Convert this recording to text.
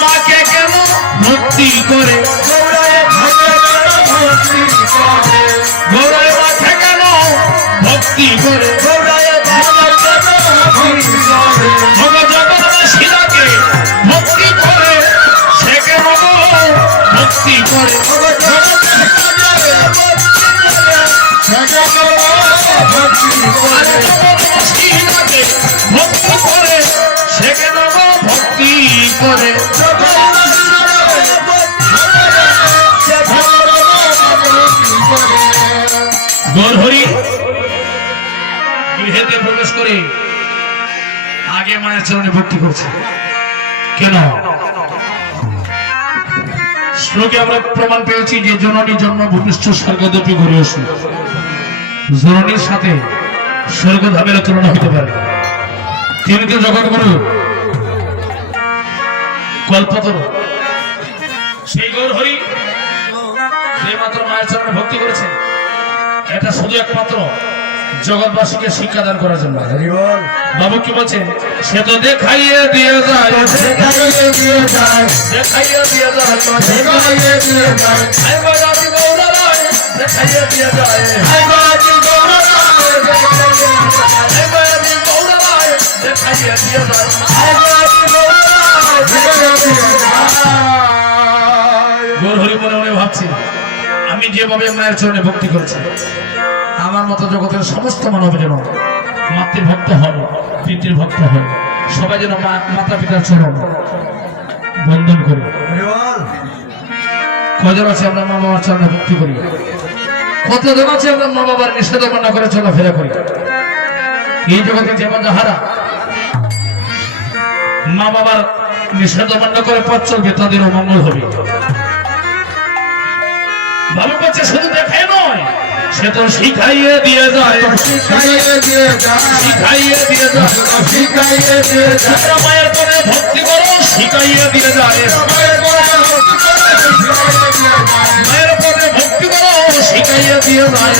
মাকে কেন ভক্তি করে গৌরায় মাকে কেন ভক্তি করে শিলাকে ভক্তি করে সে কেন ভক্তি করে ভক্তি করে সে কেন ভক্তি করে গৌরহরি গৃহেতে প্রবেশ করে আগে মায়ের চরণে ভক্তি করছে কেন? শ্লোকে আমরা প্রমাণ পেয়েছি যে জননী জন্ম ভূমিষ্ঠ স্বর্গদপি ঘুরে আসে, জননীর সাথে স্বর্গধামের তুলনা হতে পারে। তিনি তো জগৎগুরু কল্পতরু, সেই গৌরহরি যে মাত্র মায়ের চরণে ভক্তি করেছেন, এটা শুধু একমাত্র জগৎবাসীকে শিক্ষাদান করার জন্য। বাবু কি বলছেন? সে তো দেখাইয়ে দিয়ে যায়, দেখাইয়ে দিয়ে যায়, দেখাইয়ে দিয়ে যায়, দেখাইয়ে দিয়ে যায়, হাইবাজি গৌরায় দেখাইয়ে দিয়ে যায়, হাইবাজি গৌরায় হাইবাজি গৌরায় দেখাইয়ে দিয়ে যায়, হাইবাজি গৌরায় দেখাইয়ে দিয়ে যায়। গৌরহরি মনে মনে ভাবছি, আমি যেভাবে মায়ের চরণে ভক্তি করেছি, আমার মতো জগতের সমস্ত মানব যেন মাতৃভক্ত হন, পিতৃ ভক্ত হন, সবাই যেন মাতা পিতার চরণ বন্দন করি। কজন আছে আমরা মা বাবার চরণে ভক্তি করি? কতজন আছে আমরা মা বাবার নিষেধাজ্ঞা করে চলাফেরা করি? এই জগতে যেমন যাহারা মা বাবার নিষেধাজ্ঞা করে পথ চলবে, তাদেরও মঙ্গল হবে। ভালো করছে, শুধু দেখাই নয়, সে তো শিখাইয়ে দিয়ে যায়, শিখাইয়ে দিয়ে যায়, শিখাইয়ে দিয়ে যায়, শিখাইয়ে দিয়ে যায়। মায়ের পরে ভক্তি করো, শিখাইয়ে দিয়ে যায়, মায়ের পরে ভক্তি করো, শিখাইয়ে দিয়ে যায়।